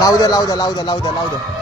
लावू द्या लावू द्या लावू द्या लावू द्या लावू द्या.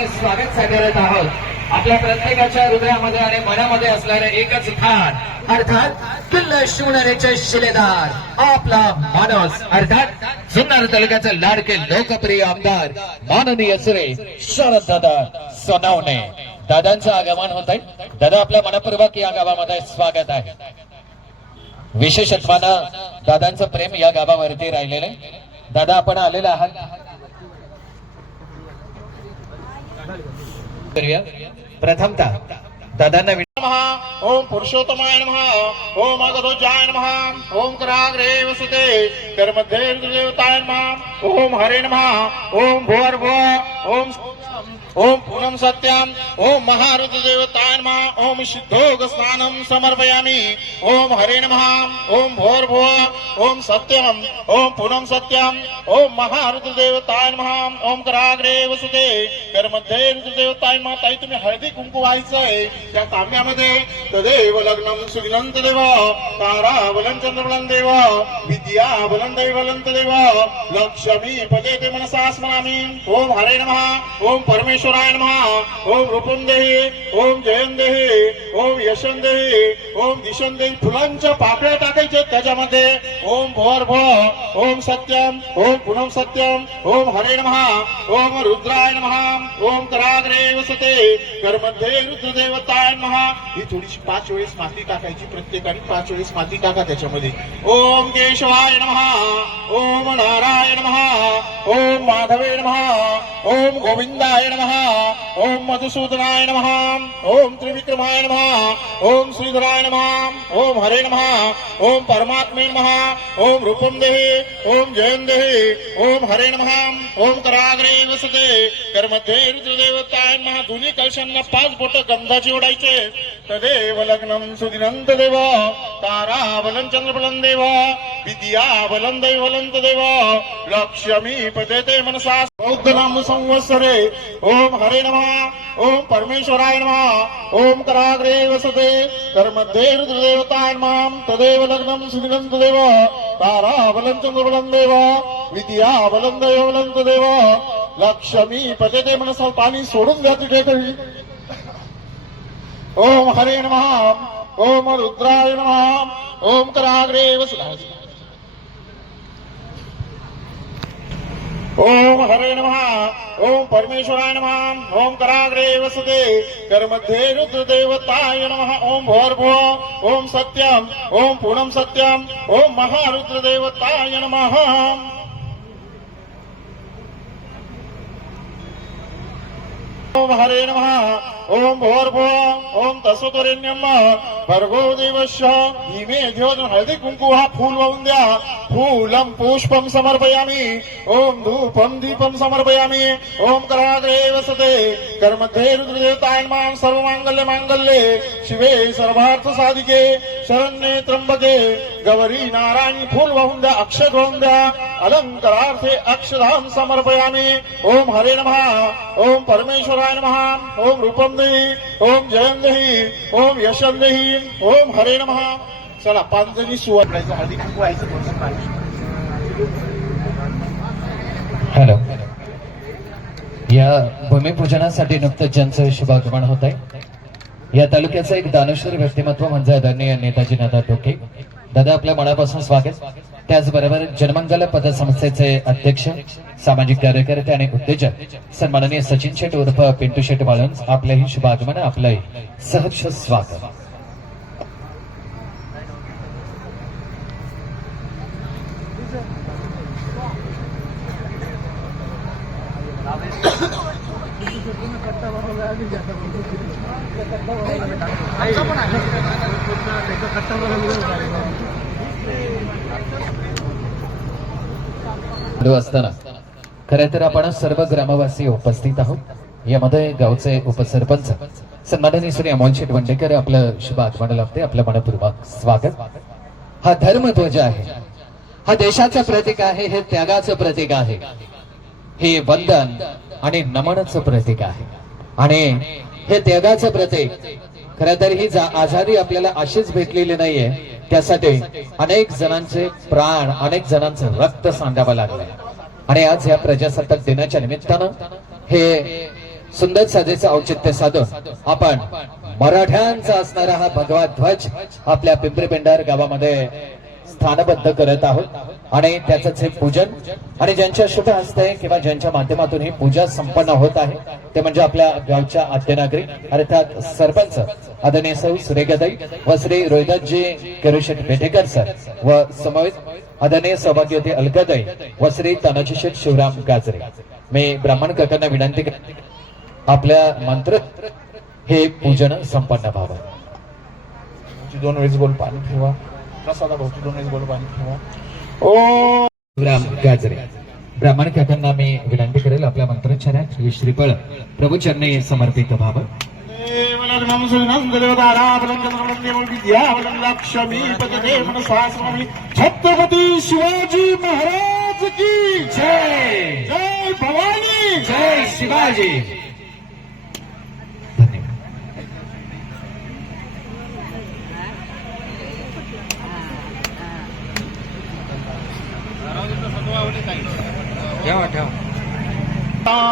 हे स्वागत साकारत आहोत. आपल्या प्रत्येकाच्या हृदयामध्ये आणि मनामध्ये असणारे एकच ठाण अर्थात किल्ला शिवणाऱ्याचे शिलेदार. आपला माणूस अर्थात जुन्नर तालुक्याचे लाडके लोकप्रिय आमदार माननीय सुरे शरद दादा सोनावणे. दादांचं आगमन होत आहे दादा आपल्या मनपूर्वक या गावामध्ये स्वागत आहे. विशेषत्वानं दादांचं प्रेम या गावावरती राहिलेलं आहे. दादा आपण आलेला आहात. करूया. प्रथमतः दादांना नमः. ओम पुरुषोत्तमाय नमः. ओम अगधोजाय नमः. ओम कराग्रे वसुते. कर्मध्ये देवताय नमः. ओम हरे नमः. ओम भुवर भुव ओम ओम पूनम सत्यम ओम महारुद्र देवताय नमः ओम सिद्धोग स्नानम समर्पयामि। ओम हरे नमः ओम भोर भो ओम सत्यम ओम पूनम सत्यम ओम महारुद्र देवताय नमः ओम कराग्रे वसुते कर्मध्ये रुद्र देवताय नमः ताई तुम्ही हळदी कुंकू व्हायचंय त्या काम्यामध्ये तदेव लग्नम सुगिनंत देव तारा बलन चंद्रबलन देव विद्या बलन दैवलंत देव। लक्ष्मी पदे ते मनसा स्मरामी। ओम हरे नमः ओम परमेश्वराय महा ओम रूपम देही ओम जयन देही ओम यशन देही ओम दिशन देही फुलांच्या पाकळ्या टाकायचे त्याच्यामध्ये. ओम भोर भो ओम सत्यम ओम पुनम सत्यम ओम हरे महा ओम रुद्राय महा ओम कराग्रे वसते करमध्ये रुद्रदेवताय महा ही थोडीशी पाच वेळेस माती टाकायची प्रत्येकाने पाच वेळेस माती टाका त्याच्यामध्ये. ओम केशवाय महा ओम नारायण महा ओम माधवे महा ओम गोविंदाय नमः। ओम मधुसूदनाय नमः। ओम त्रिविक्रमाय नमः। ओम श्रीधराय नमः। ओम हरे नमः। ओम परमात्मे नमः। ओम रूपम देहि। ओम जयन देहि। ओम हरे नमः। ओम कराग्रे वसते। कर्मध्ये रुद्रदेवताय नमः। दोन्ही कलशांना पाच बोट गंधाची ओढायचे। तदेव लग्नम सुदिनंत देव तारा बलन चंद्रबलन देव। विद्या बलन दैवलंत देव लक्ष्मी पदेते मनसा। बौद्ध नाम संवत्सरे। ओम हरे नमः ओम परमेश्वराय नमः ओम कराग्रे वसते। कर्मध्ये रुद्रदेवताय नमः तदेव लग्नम सुदिनंत तदेव तारा अवलं चंद्रबलं देव विद्या अवलं दैवलं तदेव लक्ष्मी पदेते मनसा पाणी सोडून द्या तिथे तरी। ओम हरे नमः ओम रुद्राय नमः ओम कराग्रे वसुधाय ओम हरे नम। ओम परमेश्वराय नम। ओम कराग्रे वसते कर्मध्ये रुद्रदेवताय नम। ओम भोर्भो ओम सत्यम। ओम पूनम सत्यम। ओम महारुद्रदेवताय नम। ओम हरे नम। ओम भोर्भो ओम तसोतरेण्यम भर्गो देवस्य। धीमे ध्योन हळदी कुंकू हा फूल वाहून द्या फूलम पुष्पम समर्पयामी ओम धूपम दीपम समर्पयामी ओम कराग्रे वसते। कर्मध्ये रुद्रदेवताय सर्वमाङ्गल्यमाङ्गल्ये सर्व मांगल्य मांगल्ये शिवे सर्वार्थ साधिके शरण्ये त्र्यंबके गौरी नारायणी फूल वाहून द्या अक्षर वाहून द्या अलंकारार्थे अक्षधाम समर्पयामी। ओम हरे नमः ओम परमेश्वराय नमः ओम रूपम देही ओम जयम देही ओम यशम देही ओम हरे नमः। चला पाच जणी सुवर्ण हळदी खूप व्हायचं पाहिजे. हॅलो. या भूमिपूजनासाठी नुकतंच ज्यांचं शुभागमन होत आहे या तालुक्याचं एक दानशूर व्यक्तिमत्व म्हणजे आदरणीय नेताजी नादा टोके. दादा आपल्या मनापासून स्वागत. त्याचबरोबर जनमंगल पतसंस्थेचे अध्यक्ष सामाजिक कार्यकर्ते आणि उद्योजक सन्माननीय सचिन शेट उर्फ पिंटू शेट वाळून आपलंही शुभागमन आपलंही सहर्ष स्वागत. असताना. खरं तर आपण सर्व ग्रामवासी उपस्थित आहोत. यामध्ये गावचे उपसरपंच सन्माननीय श्री अमोल शेठ वंडेकर आपलं शुभ आगमन लाभते आपलं मनपूर्वक स्वागत. हा धर्मध्वज आहे. हा देशाचं प्रतीक आहे हे त्यागाचं प्रतीक आहे. हे वंदन आणि नमनाचं प्रतीक आहे. आणि हे त्यागाचं प्रतीक. खरं तर ही जा- आझादी आपल्याला अशीच भेटलेली नाहीये. त्यासाठी अनेक जणांचे प्राण अनेक जणांचं रक्त सांडावं लागलंय आणि आज या प्रजासत्ताक दिनाच्या निमित्तानं हे सुंदर साधेचं औचित्य साधून आपण मराठ्यांचा असणारा हा भगवा ध्वज आपल्या पिंपरी पेंडार गावामध्ये स्थानबद्ध करत आहोत. आणि त्याच हे पूजन आणि ज्यांच्या शुभ हस्ते किंवा ज्यांच्या माध्यमातून ही पूजा संपन्न होत आहे ते म्हणजे आपल्या गावच्या आद्य नागरिक अर्थात सरपंच आदरणीय सौ सुरेखाताई व श्री रोहिदासजी केरुशेठ बेटेकर सर व समवेत आदरणीय सौभाग्यवती अलकाताई व श्री तानाजी शेठ शिवराम गाजरे. मी ब्राह्मण काकांना विनंती करते आपल्या मंत्र हे पूजन संपन्न व्हावं. दोन वेळेस बोल पाणी ठेवा. प्रसादा भाऊची दोन ठेवा. ओ! राम गाजरे. ब्राह्मण काकांना मी विनंती करेल आपल्या मंत्रोच्चारात श्री श्रीफळ प्रभू चरणी समर्पित व्हावं छत्रपती शिवाजी महाराज की जय. जय भवानी. जय शिवाजी.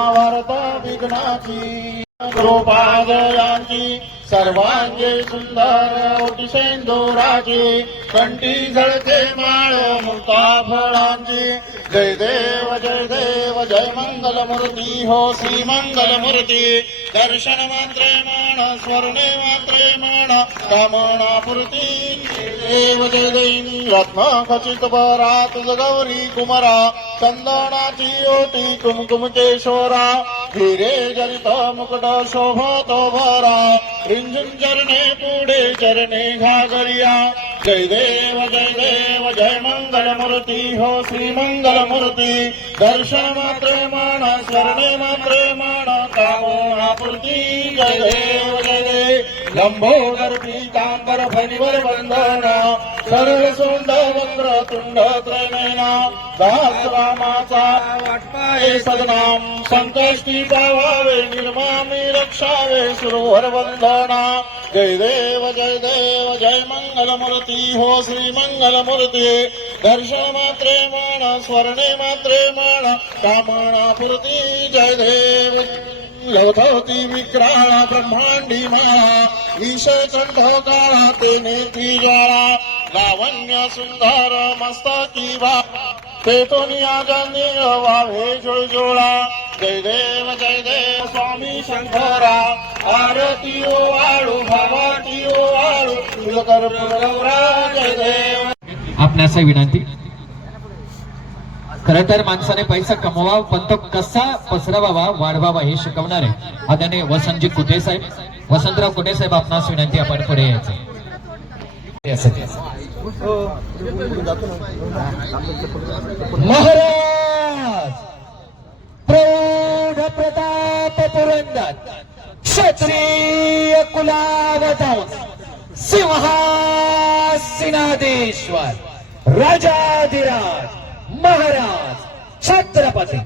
वर्त विघ्नाची कृपाजयांची सर्वांगे सुंदर ओटिसेंदोराची कंटी झळते माळ मुक्ता फळांची जय देव जय देव जय मंगल मूर्ती हो श्री मंगल मूर्ती दर्शन मात्रे माण स्वर्णे मात्रे माण कामना देव जय देव रत्न खचित बरा जगवरी गौरी चंदनाची ओटी कुमकुम केशोरा हिरे जरित मुकुट शोभत भरा। रिंझुन चरणे पुढे चरणे घागरिया। जय देव जय देव जय मंगल मूर्ती हो श्री मंगल मूर्ती दर्शन मात्रे माण स्वर्णे मात्रे माण कामना पूर्ती जय देव जय लंबोदर पीतांबर फणीवर बंधना सरळ सोंड वक्र तुंड त्रैनयना दास वाटपाये सदनाम. संकष्टी पावावे निर्मामी रक्षावे सुरवर वंदना. जय देव जय देव जय मंगल मूर्ती हो श्री मंगल मूर्ती दर्शन मात्रे माण स्वर्णे मात्रे माण. कामना पूर्ती जय देव. लवथवती विक्राळा ब्रह्मांडी महा विषय कंठ काळा ते ती ज्वाळा लावण्य सुंदर मस्तकी बा. पेटोनी आजानी वाहे जुळजुळा जय देव जय देव स्वामी शंकरा. आरती ओ वाळू भवाटी ओ वाळू. तुलकर पुरवरा जय देव आपणास विनंती खर तर माणसाने पैसा कमवावा पण तो कसा पसरवावा वाढवावा हे शिकवणार आहे. आदरणीय वसंतजी कुठे साहेब? वसंतराव कुठे साहेब? आपणास विनंती आपण पुढे यायचं. महाराज! प्रौढ प्रताप पुरंदर क्षत्रिय कुलावतांस सिंहासिनादेश्वर राजाधिराज महाराज छत्रपती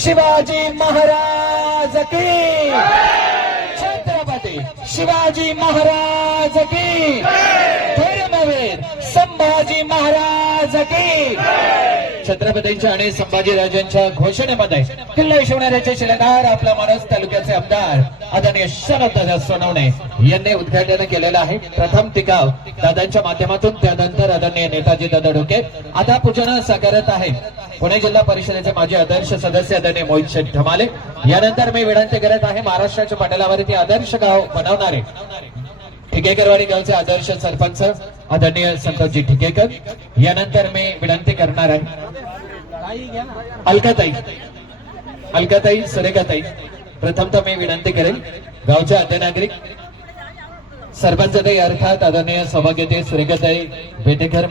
शिवाजी महाराज की. छत्रपती शिवाजी महाराज की. धर्मवीर संभाजी महाराज की छत्रपतींच्या आणि संभाजीराजांच्या घोषणेमध्ये किल्ला शिवणाऱ्याचे शिलेदार आपला माणूस तालुक्याचे आमदार आदरणीय शरद सोनवणे यांनी उद्घाटन केलेलं आहे. प्रथम टिकाव दादांच्या माध्यमातून त्यानंतर आदरणीय नेताजी दादा डोके. आता पूजन साकारत आहे. पुणे जिल्हा परिषदेचे माजी आदर्श सदस्य आदरणीय मोहित शेठ धमाले. यानंतर मी विनंती करत आहे महाराष्ट्राच्या पटलावरती आदर्श गाव बनवणारे. ठिकेकरवाडी गावचे आदर्श सरपंच आदरणीय संतोषजी ठिकेकर यानंतर मी विनंती करणार आहे. अलकाताई अलकाताई सुरेखाताई प्रथम तर मी विनंती करेल गावचे आद्य नागरिक सरपंचताई अर्थात आदरणीय सौभाग्यते सूर्यकाताई वेटेकर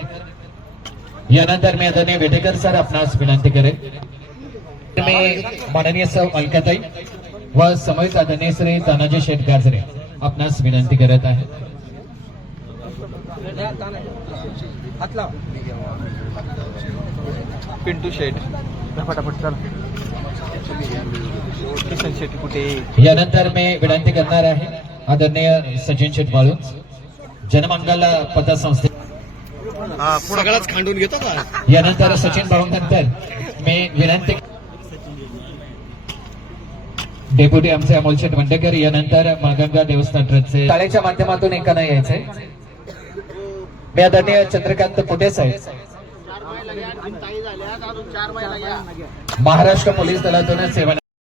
यानंतर मी आदरणीय वेटेकर सर आपणास विनंती करेन. मी माननीय सौ अलकाताई व समवेत आदरणीय श्री तानाजी शेठ गाजरे आपणास विनंती करत आहे. पिंटू शेट फटाफट चल. किशन शेट्टी कुठे? यानंतर मी विनंती करणार आहे आदरणीय सचिन शेठ बाळू. जनमंगल पतसंस्थे सगळाच खांडून घेतो का? यानंतर सचिन बाळूंनंतर मी विनंती डेप्युटी आमचे अमोल शेठ वंडेकर यानंतर माळगंगा देवस्थान ट्रस्टचे शाळेच्या माध्यमातून एकानं यायचंय. मी आदरणीय चंद्रकांत पुटे साहेब. महाराष्ट्र पोलीस दलातून सेवा